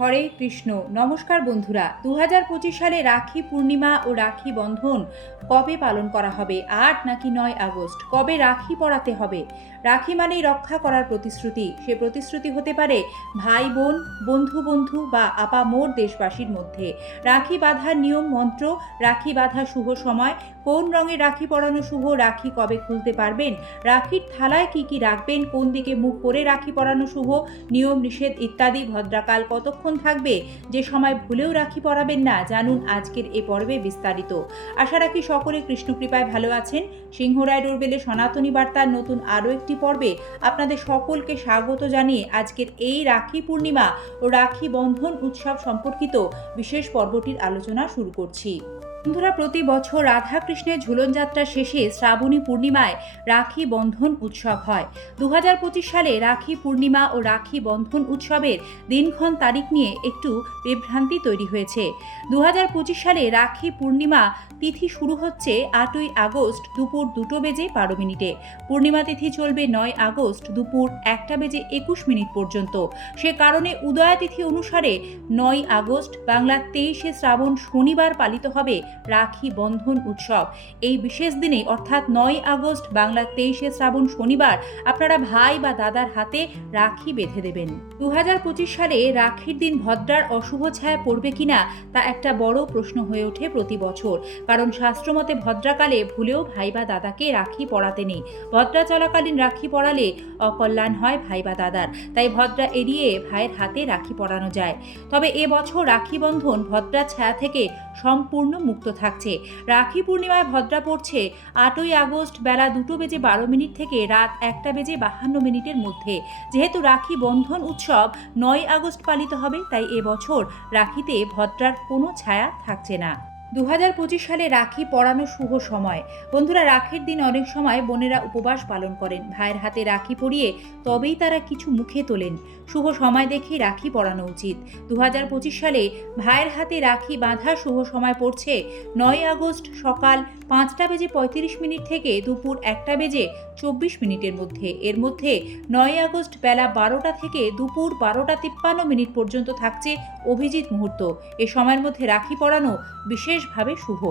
হরে কৃষ্ণ। নমস্কার বন্ধুরা। দু হাজার পঁচিশ সালে রাখি পূর্ণিমা ও রাখি বন্ধন কবে পালন করা হবে? আট নাকি নয় আগস্ট? কবে রাখি পড়াতে হবে? রাখি মানেই রক্ষা করার প্রতিশ্রুতি। সে প্রতিশ্রুতি হতে পারে ভাই বোন, বন্ধু বন্ধু বা আপা মোর দেশবাসীর মধ্যে। রাখি বাঁধার নিয়ম মন্ত্র, রাখি বাঁধা শুভ সময়, কোন রঙে রাখি পরানো শুভ, রাখি কবে খুলতে পারবেন, রাখির থালায় কি কি রাখবেন, কোন দিকে মুখ করে রাখি পরানো শুভ, নিয়ম নিষেধ ইত্যাদি, ভদ্রাকাল কতক্ষণ থাকবে? যে সময় ভুলেও রাখি পড়াবেন না, জানুন আজকের এ পর্বে বিস্তারিত। আশা রাখি সকলে কৃষ্ণকৃপায় ভালো আছেন। সিংহরায় ডোরবেলে সনাতনী বার্তার নতুন আরও একটি পর্বে আপনাদের সকলকে স্বাগত জানিয়ে আজকের এই রাখি পূর্ণিমা ও রাখি বন্ধন উৎসব সম্পর্কিত বিশেষ পর্বটির আলোচনা শুরু করছি। বন্ধুরা, প্রতি বছর রাধাকৃষ্ণের ঝুলন যাত্রা শেষে শ্রাবণী পূর্ণিমায় রাখি বন্ধন উৎসব হয়। দু হাজার পঁচিশ সালে রাখি পূর্ণিমা ও রাখি বন্ধন উৎসবের দিনক্ষণ তারিখ নিয়ে একটু বিভ্রান্তি তৈরি হয়েছে। দু হাজার পঁচিশ সালে রাখি পূর্ণিমা তিথি শুরু হচ্ছে আটই আগস্ট দুপুর দুটো বেজে বারো মিনিটে। পূর্ণিমা তিথি চলবে নয় আগস্ট দুপুর একটা বেজে একুশ মিনিট পর্যন্ত। সে কারণে উদয়া তিথি অনুসারে নয় আগস্ট, বাংলার তেইশে শ্রাবণ শনিবার পালিত হবে রাখি বন্ধন উৎসব। এই বিশেষ দিনে অর্থাৎ নয় আগস্ট বাংলার তেইশে শ্রাবণ শনিবার, আপনারা ভাই বা দাদার হাতে রাখি বেঁধে দেবেন। দু হাজার পঁচিশ সালে রাখির দিন ভদ্রার অশুভ ছায়া পড়বে কিনা, তা একটা বড় প্রশ্ন হয়ে ওঠে প্রতি বছর। কারণ শাস্ত্রমতে ভদ্রাকালে ভুলেও ভাই বা দাদাকে রাখি পড়াতে নেই। ভদ্রা চলাকালীন রাখি পড়ালে অকল্যাণ হয় ভাই বা দাদার, তাই ভদ্রা এড়িয়ে ভাইয়ের হাতে রাখি পরানো যায়। তবে এ বছর রাখি বন্ধন ভদ্রা ছায়া থেকে সম্পূর্ণ মুক্ত থাকছে। রাখি পূর্ণিমায় ভদ্রা পড়ছে। আটই আগস্ট বেলা দুটো বেজে বারো মিনিট থেকে রাত একটা বেজে বাহান্ন মিনিটের মধ্যে। যেহেতু রাখি বন্ধন উৎসব নয় আগস্ট পালিত হবে, তাই এবছর রাখিতে ভদ্রার কোনো ছায়া থাকছে না। দু হাজার পঁচিশ সালে রাখি পরানো শুভ সময়। বন্ধুরা, রাখির দিন অনেক সময় বোনেরা উপবাস পালন করেন। ভাইয়ের হাতে রাখি পরিয়ে তবেই তারা কিছু মুখে তোলেন। শুভ সময় দেখে রাখি পরানো উচিত। দু পঁচিশ সালে ভাইয়ের হাতে রাখি বাঁধা শুভ সময় পড়ছে নয় আগস্ট সকাল পাঁচটা বেজে পঁয়ত্রিশ মিনিট থেকে দুপুর একটা বেজে চব্বিশ মিনিটের মধ্যে। এর মধ্যে নয় আগস্ট বেলা বারোটা থেকে দুপুর বারোটা তিপ্পান্ন মিনিট পর্যন্ত থাকছে অভিজিৎ মুহূর্ত। এ সময়ের মধ্যে রাখি পরানো বিশেষভাবে শুভ।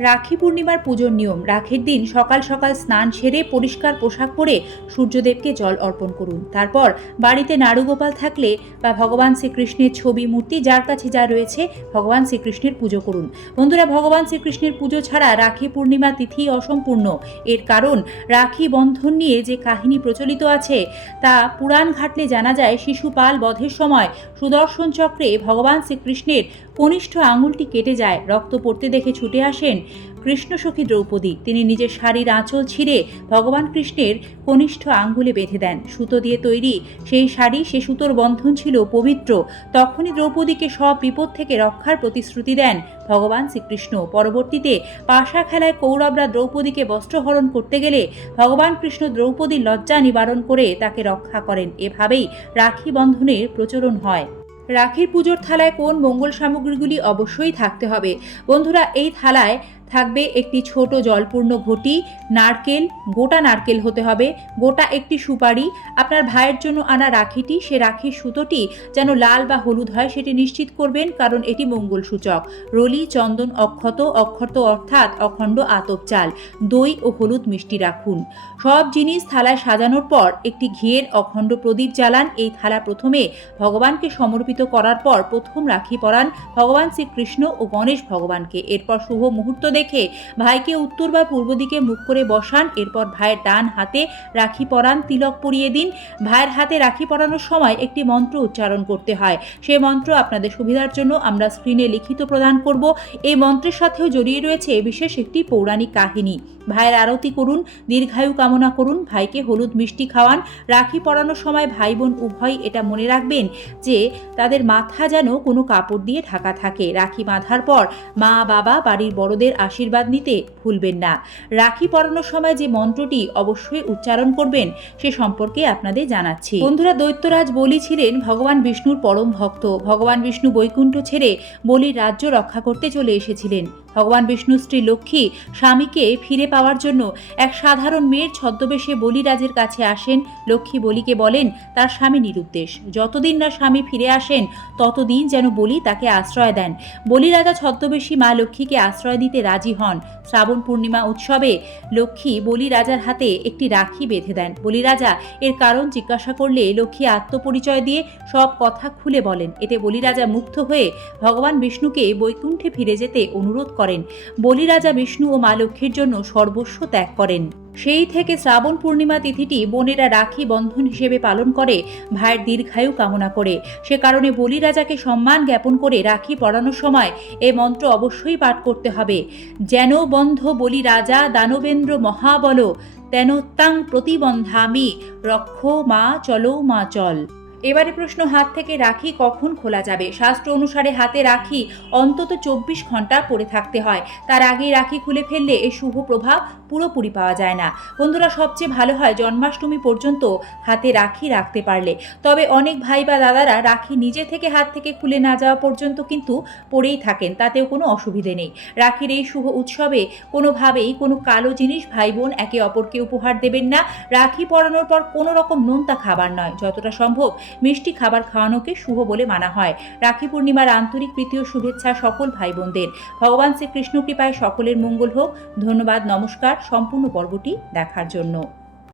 রাখি পূর্ণিমার পুজোর নিয়ম। রাখির দিন সকাল সকাল স্নান সেরে পরিষ্কার পোশাক পরে সূর্যদেবকে জল অর্পণ করুন। তারপর বাড়িতে নাড়ুগোপাল থাকলে বা ভগবান শ্রীকৃষ্ণের ছবি, মূর্তি যার কাছে যা রয়েছে ভগবান শ্রীকৃষ্ণের পুজো করুন। বন্ধুরা, ভগবান শ্রীকৃষ্ণের পুজো ছাড়া রাখি পূর্ণিমা তিথি অসম্পূর্ণ। এর কারণ, রাখি বন্ধন নিয়ে যে কাহিনী প্রচলিত আছে তা পুরাণ ঘাটলে জানা যায় শিশুপাল বধের সময় সুদর্শন চক্রে ভগবান শ্রীকৃষ্ণের কনিষ্ঠ আঙুলটি কেটে যায়। রক্ত পড়তে দেখে ছুটে আসেন কৃষ্ণ সখী দ্রৌপদী। তিনি নিজের শাড়ির আঁচল ছিঁড়ে ভগবান কৃষ্ণের কনিষ্ঠ আঙ্গুলে বেঁধে দেন। সুতো দিয়ে তৈরি সেই শাড়ি, সে সুতোর বন্ধন ছিল পবিত্র। তখনই দ্রৌপদীকে সব বিপদ থেকে রক্ষার প্রতিশ্রুতি দেন ভগবান শ্রীকৃষ্ণ। পরবর্তীতে পাশা খেলায় কৌরবরা দ্রৌপদীকে বস্ত্রহরণ করতে গেলে ভগবান কৃষ্ণ দ্রৌপদীর লজ্জা নিবারণ করে তাকে রক্ষা করেন। এভাবেই রাখি বন্ধনের প্রচলন হয়। রাখির পুজোর থালায় কোন মঙ্গল সামগ্রীগুলি অবশ্যই থাকতে হবে। বন্ধুরা, এই থালায় থাকবে একটি ছোট জলপূর্ণ ঘটি, নারকেল, গোটা নারকেল হতে হবে, গোটা একটি সুপারি। আপনার ভাইয়ের জন্য আনা রাখিটি, সে রাখির সুতোটি যেন লাল বা হলুদ হয় সেটি নিশ্চিত করবেন, কারণ এটি মঙ্গল সূচক রলি, চন্দন, অক্ষত অক্ষত অর্থাৎ অখণ্ড আতপ চাল, দই ও হলুদ মিষ্টি রাখুন। সব জিনিস থালায় সাজানোর পর একটি ঘিয়ের অখণ্ড প্রদীপ জ্বালান। এই থালা প্রথমে ভগবানকে সমর্পিত করার পর প্রথম রাখি পরান ভগবান শ্রীকৃষ্ণ ও গণেশ ভগবানকে। এরপর শুভ মুহূর্ত দেখে ভাইকে উত্তর বা পূর্ব দিকে মুখ করে বসান, এরপর ভাইয়ের ডান হাতে রাখি পরান, তিলক পরিয়ে দিন। ভাইয়ের হাতে রাখি পরানোর সময় একটি মন্ত্র উচ্চারণ করতে হয়। সেই মন্ত্র আপনাদের সুবিধার জন্য আমরা স্ক্রিনে লিখিত প্রদান করব। এই মন্ত্রের সাথেও জড়িয়ে রয়েছে বিশেষ একটি পৌরাণিক কাহিনী। ভাইয়ের আরতি করুন, দীর্ঘায়ু কামনা করুন, ভাইকে হলুদ মিষ্টি খাওয়ান। রাখি পরানোর সময় ভাই বোন উভয় এটা মনে রাখবেন যে তাদের মাথা যেন কোনো কাপড় দিয়ে ঢাকা থাকে। রাখি বাঁধার পর মা, বাবা, বাড়ির বড়দের আশীর্বাদ নিতে ভুলবেন না। রাখি পরানোর সময় যে মন্ত্রটি অবশ্যই উচ্চারণ করবেন, সে সম্পর্কে আপনাদের জানাচ্ছি। বন্ধুরা, দৈত্যরাজ বলি ছিলেন ভগবান বিষ্ণুর পরম ভক্ত। ভগবান বিষ্ণু বৈকুণ্ঠ ছেড়ে বলির রাজ্য রক্ষা করতে চলে এসেছিলেন। ভগবান বিষ্ণু স্ত্রী লক্ষ্মী স্বামীকে ফিরে পাওয়ার জন্য এক সাধারণ মেয়ের ছদ্মবেশে বলিরাজের কাছে আসেন। লক্ষ্মী বলিকে বলেন, তার স্বামী নিরুদ্দেশ। যতদিন না স্বামী ফিরে আসেন, ততদিন যেন বলি তাকে আশ্রয় দেন। বলিরাজা ছদ্মবেশী মা লক্ষ্মীকে আশ্রয় দিতে রাজি হন। শ্রাবণ পূর্ণিমা উৎসবে লক্ষ্মী বলি রাজার হাতে একটি রাখি বেঁধে দেন। বলি রাজা এর কারণ জিজ্ঞাসা করলে লক্ষ্মী আত্মপরিচয় দিয়ে সব কথা খুলে বলেন। এতে বলি রাজা মুগ্ধ হয়ে ভগবান বিষ্ণুকে বৈকুণ্ঠে ফিরে যেতে অনুরোধ করেন। বলি রাজা বিষ্ণু ও মা লক্ষ্মীর জন্য সর্বস্ব ত্যাগ করেন। সেই থেকে শ্রাবণ পূর্ণিমা তিথিটি বোনেরা রাখি বন্ধন হিসেবে পালন করে, ভাইয়ের দীর্ঘায়ু কামনা করে। সে কারণে বলি রাজাকে সম্মান জ্ঞাপন করে রাখি পড়ানোর সময় এ মন্ত্র অবশ্যই পাঠ করতে হবে। যেন বন্ধ বলি রাজা দানবেন্দ্র মহাবল, তেন তাং প্রতিবন্ধামি, রক্ষ মা চলো মা চল। এবারে প্রশ্ন, হাত থেকে রাখি কখন খোলা যাবে? শাস্ত্র অনুসারে হাতে রাখি অন্তত চব্বিশ ঘণ্টা পরে থাকতে হয়। তার আগে রাখি খুলে ফেললে এই শুভ প্রভাব পুরোপুরি পাওয়া যায় না। বন্ধুরা, সবচেয়ে ভালো হয় জন্মাষ্টমী পর্যন্ত হাতে রাখি রাখতে পারলে। তবে অনেক ভাই বা দাদারা রাখি নিজে থেকে হাত থেকে খুলে না যাওয়া পর্যন্ত কিন্তু পরেই থাকেন, তাতেও কোনো অসুবিধে নেই। রাখির এই শুভ উৎসবে কোনোভাবেই কোনো কালো জিনিস ভাই বোন একে অপরকে উপহার দেবেন না। রাখি পরানোর পর কোনো রকম নোনতা খাবার নয়। যতটা সম্ভব মিষ্টি খাবার খাওয়ানোকে শুভ বলে মানা হয়। রাখি পূর্ণিমার আন্তরিক প্রীতি ও শুভেচ্ছা সকল ভাই বোনদের ভগবান শ্রীকৃষ্ণ কৃপায় সকলের মঙ্গল হোক। ধন্যবাদ, নমস্কার। সম্পূর্ণ পর্বটি দেখার জন্য।